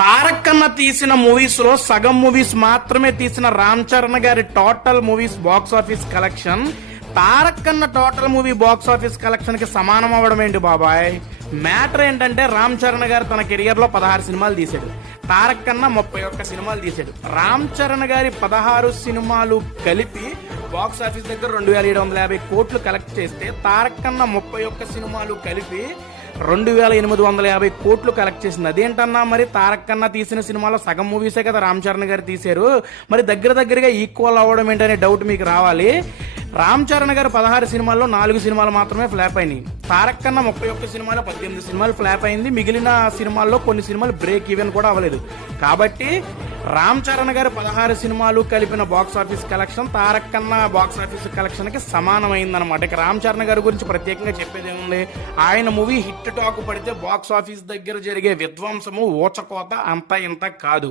తారక్ అన్న తీసిన మూవీస్ లో సగం మూవీస్ మాత్రమే తీసిన రామ్ చరణ్ గారి total movies box office collection Tarak అన్న total movie box office collection కి సమానం అవ్వడం ఏంటి బాబాయ్? మ్యాటర్ ఏంటంటే రామ్ చరణ్ గారు తన కెరియర్ లో 16 సినిమాలు తీశాడు. తారక్ అన్న 31 సినిమాలు తీశాడు. రామ్ చరణ్ గారి 16 సినిమాలు కలిపి బాక్స్ ఆఫీస్ దగ్గర 2750 కోట్లు కలెక్ట్ చేస్తే తారక్ అన్న 31 సినిమాలు కలిపి 2850 కోట్లు కలెక్ట్ చేసింది. అదేంటన్నా మరి తారక్ కన్నా తీసిన సినిమాలో సగం మూవీసే కదా రామ్ చరణ్ గారు తీశారు, మరి దగ్గరగా ఈక్వల్ అవ్వడం ఏంటనే డౌట్ మీకు రావాలి. రామ్ చరణ్ గారు 16 సినిమాల్లో 4 సినిమాలు మాత్రమే ఫ్లాప్ అయినాయి. తారక్ కన్నా 31 సినిమాలో 18 సినిమాలు ఫ్లాప్ అయింది. మిగిలిన సినిమాల్లో కొన్ని సినిమాలు బ్రేక్ ఈవెన్ కూడా అవ్వలేదు. కాబట్టి రామ్ చరణ్ గారు 16 సినిమాలు కలిపిన బాక్స్ ఆఫీస్ కలెక్షన్ తారక్ కన్నా బాక్స్ ఆఫీస్ కలెక్షన్ కి సమానమైందనమాట. ఇక రామ్ చరణ్ గారి గురించి ప్రత్యేకంగా చెప్పేది ఏముంది? ఆయన మూవీ హిట్ టాక్ పడితే బాక్స్ ఆఫీస్ దగ్గర జరిగే విధ్వంసము ఊచకోత అంతా ఇంత కాదు.